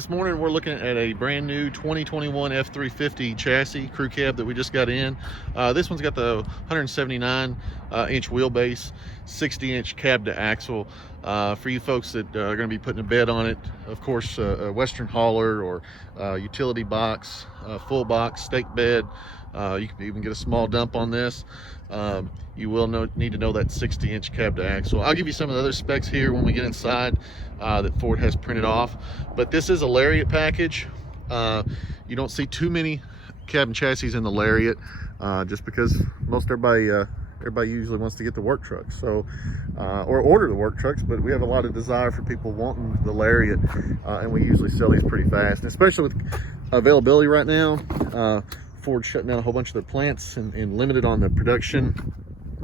This morning we're looking at a brand new 2021 F-350 chassis crew cab that we just got in. This one's got the 179 inch wheelbase, 60-inch cab to axle. For you folks that are going to be putting a bed on it, of course, a Western hauler or utility box, full box, stake bed. You can even get a small dump on this. You will need to know that 60-inch cab to axle. I'll give you some of the other specs here when we get inside that Ford has printed off. But this is a Lariat package. You don't see too many cab and chassis in the Lariat, just because everybody usually wants to get the work trucks, so or order the work trucks. But we have a lot of desire for people wanting the Lariat, and we usually sell these pretty fast, and especially with availability right now. Ford's shutting down a whole bunch of their plants and limited on the production.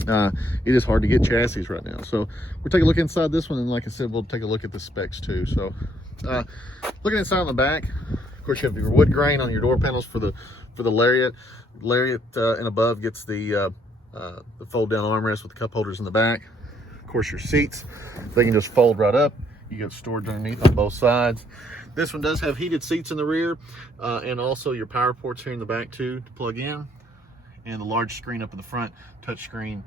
It is hard to get chassis right now, so we'll take a look inside this one, and like I said, we'll take a look at the specs too. So looking inside on the back, of course, you have your wood grain on your door panels for the Lariat. And above gets the fold down armrest with the cup holders in the back. Of course, your seats, they can just fold right up. You get storage underneath on both sides. This one does have heated seats in the rear, and also your power ports here in the back too to plug in, and the large screen up in the front, touch screen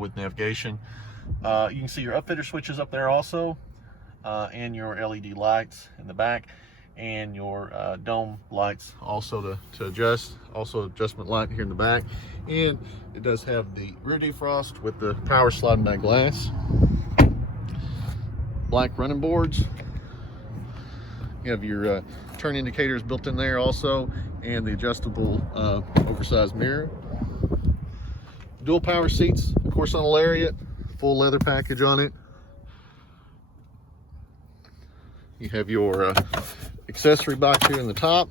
with navigation. You can see your upfitter switches up there also, and your LED lights in the back, and your dome lights also to adjust. Also adjustment light here in the back, and it does have the rear defrost with the power sliding back glass. Black running boards. You have your turn indicators built in there also, and the adjustable oversized mirror. Dual power seats, of course, on a Lariat, full leather package on it. You have your accessory box here in the top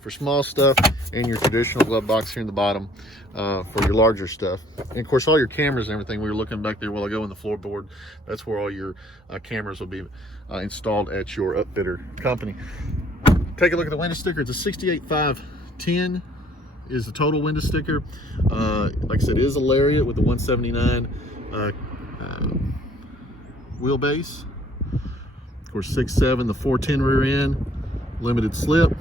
for small stuff, and your traditional glove box here in the bottom for your larger stuff. And of course, all your cameras and everything, we were looking back there while I go in the floorboard, that's where all your cameras will be installed at your upfitter company. Take a look at the window sticker. It's a 68.510 is the total window sticker. Like I said, it is a Lariat with the 179 wheelbase. Of course, 6.7, the 410 rear end, limited slip.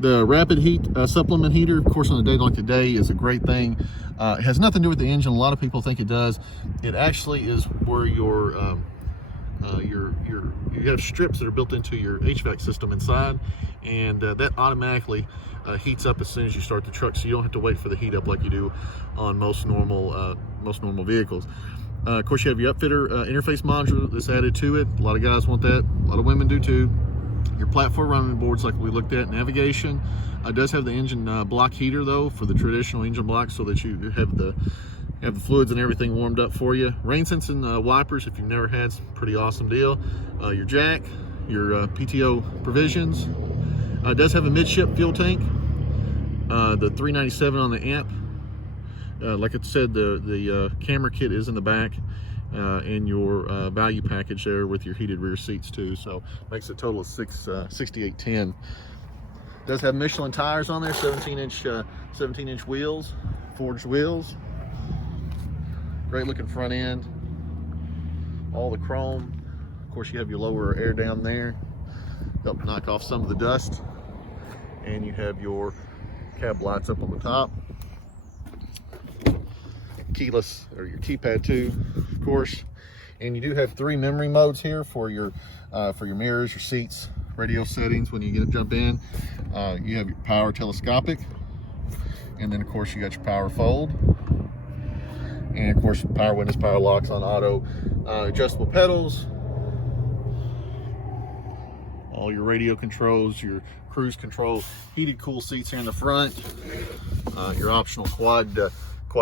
The rapid heat supplement heater, of course, on a day like today, is a great thing. It has nothing to do with the engine. A lot of people think it does. It actually is where you have strips that are built into your HVAC system inside, and that automatically heats up as soon as you start the truck, so you don't have to wait for the heat up like you do on most normal vehicles. Of course, you have your upfitter interface module that's added to it. A lot of guys want that. A lot of women do too. Your platform running boards, like we looked at. Navigation does have the engine block heater though, for the traditional engine block, so that you have the fluids and everything warmed up for you. Rain sensing wipers, if you've never had, it's a pretty awesome deal. Your jack, your PTO provisions. It does have a midship fuel tank, the 397 on the amp. Like I said, the camera kit is in the back, and your value package there with your heated rear seats too, so makes a total of 6810. Does have Michelin tires on there, 17-inch wheels, forged wheels. Great looking front end, all the chrome. Of course, you have your lower air down there, help knock off some of the dust, and you have your cab lights up on the top. Keyless, or your keypad too, of course. And you do have 3 memory modes here for your mirrors, your seats, radio settings when you jump in. You have your power telescopic, and then of course you got your power fold, and of course power windows, power locks on auto, adjustable pedals, all your radio controls, your cruise control, heated cool seats here in the front, your optional quad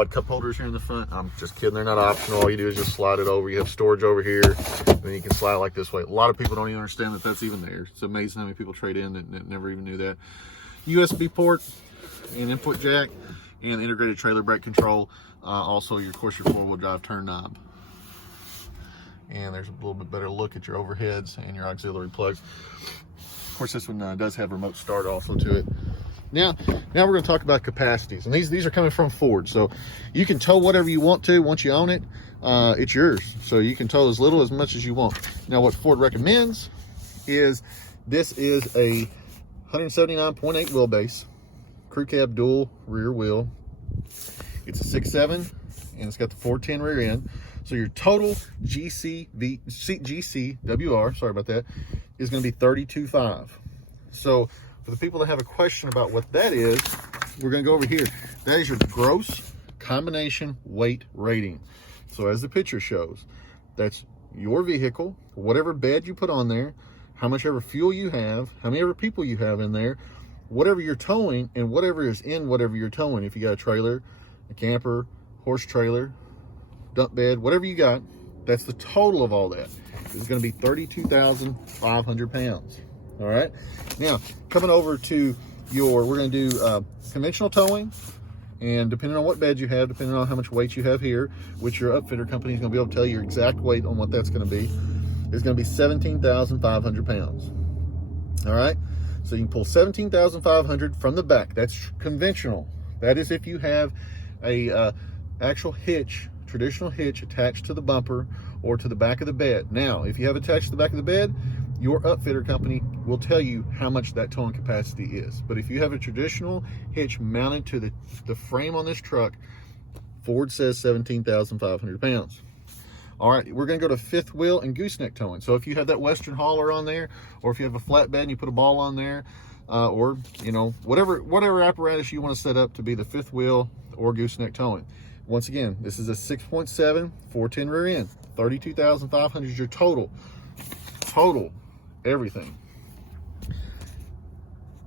cup holders here in the front. I'm just kidding, they're not optional. All you do is just slide it over. You have storage over here, and then you can slide it like this way. A lot of people don't even understand that that's even there. It's amazing how many people trade in that never even knew that. USB port and input jack, and integrated trailer brake control. Also, of course, your 4-wheel drive turn knob. And there's a little bit better look at your overheads and your auxiliary plugs. Of course, this one does have remote start also to it. Now we're going to talk about capacities, and these are coming from Ford, so you can tow whatever you want to. Once you own it, it's yours, so you can tow as little as much as you want. Now, what Ford recommends is This is a 179.8 wheelbase, crew cab dual rear wheel. It's a 6.7 and it's got the 410 rear end. So your total GCWR, sorry about that, is going to be 32.5. So for the people that have a question about what that is, we're going to go over here. That is your gross combination weight rating. So as the picture shows, that's your vehicle, whatever bed you put on there, how much ever fuel you have, how many ever people you have in there, whatever you're towing, and whatever is in whatever you're towing. If you got a trailer, a camper, horse trailer, dump bed, whatever you got, that's the total of all that. It's going to be 32,500 pounds. All right. Now, coming over to your, we're going to do conventional towing, and depending on what bed you have, depending on how much weight you have here, which your upfitter company is going to be able to tell you your exact weight on what that's going to be, is going to be 17,500 pounds. All right. So you can pull 17,500 from the back. That's conventional. That is if you have a actual hitch, traditional hitch attached to the bumper or to the back of the bed. Now, if you have attached to the back of the bed, your upfitter company will tell you how much that towing capacity is. But if you have a traditional hitch mounted to the frame on this truck, Ford says 17,500 pounds. All right, we're going to go to fifth wheel and gooseneck towing. So if you have that Western hauler on there, or if you have a flatbed and you put a ball on there, or you know, whatever apparatus you want to set up to be the fifth wheel or gooseneck towing. Once again, this is a 6.7 410 rear end. 32,500 is your total everything.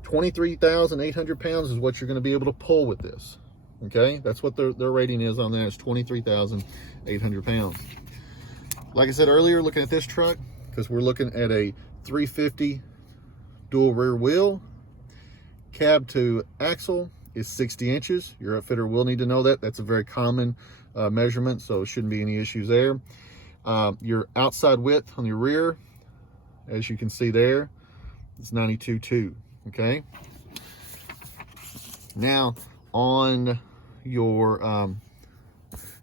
23,800 pounds is what you're going to be able to pull with this. Okay, that's what their rating is on that. It's 23,800 pounds. Like I said earlier, looking at this truck, because we're looking at a 350 dual rear wheel, cab to axle is 60 inches. Your outfitter will need to know that. That's a very common measurement, so it shouldn't be any issues there. Your outside width on your rear, as you can see there, is 92.2. Okay. Now on your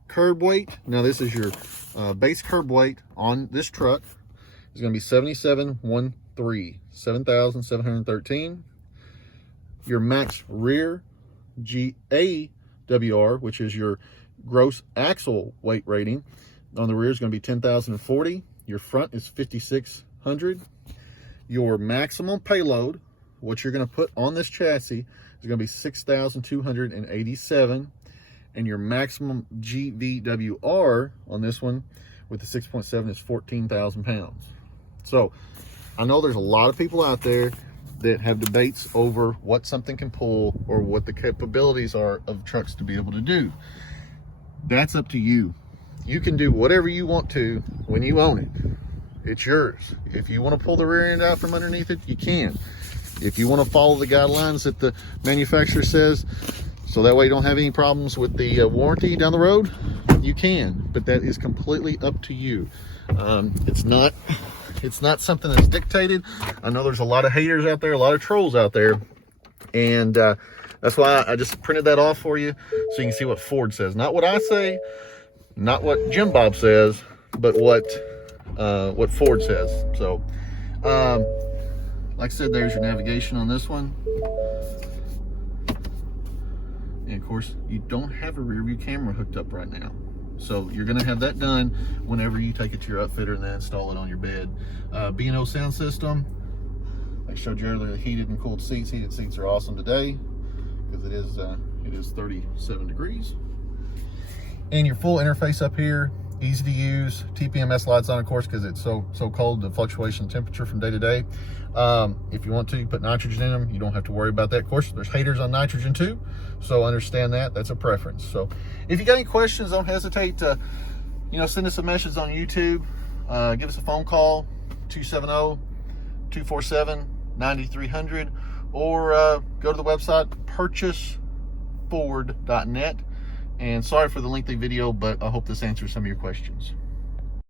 curb weight, now this is your base curb weight on this truck is going to be 77.13, 7,713. Your max rear GAWR, which is your gross axle weight rating, on the rear is going to be 10,040. Your front is 5,600. Your maximum payload, what you're going to put on this chassis, is going to be 6,287. And your maximum GVWR on this one with the 6.7 is 14,000 pounds. So I know there's a lot of people out there that have debates over what something can pull or what the capabilities are of trucks to be able to do. That's up to you. You can do whatever you want to when you own it. It's yours. If you want to pull the rear end out from underneath it, you can. If you want to follow the guidelines that the manufacturer says, so that way you don't have any problems with the warranty down the road, you can. But that is completely up to you. It's not something that's dictated. I know there's a lot of haters out there, a lot of trolls out there, and that's why I just printed that off for you so you can see what Ford says. Not what I say, not what Jim Bob says, but what Ford says. So like I said, there's your navigation on this one. And of course, you don't have a rear view camera hooked up right now. So you're gonna have that done whenever you take it to your upfitter and then install it on your bed. B&O sound system, I showed you earlier, the heated and cooled seats. Heated seats are awesome today because it is 37 degrees. And your full interface up here, easy to use. TPMS lights on, of course, because it's so cold, the fluctuation in temperature from day to day. If you want to, you put nitrogen in them. You don't have to worry about that. Of course, there's haters on nitrogen too, so understand that. That's a preference. So if you got any questions, don't hesitate to, send us a message on YouTube. Give us a phone call, 270-247-9300, or go to the website, purchaseford.net. And sorry for the lengthy video, but I hope this answers some of your questions.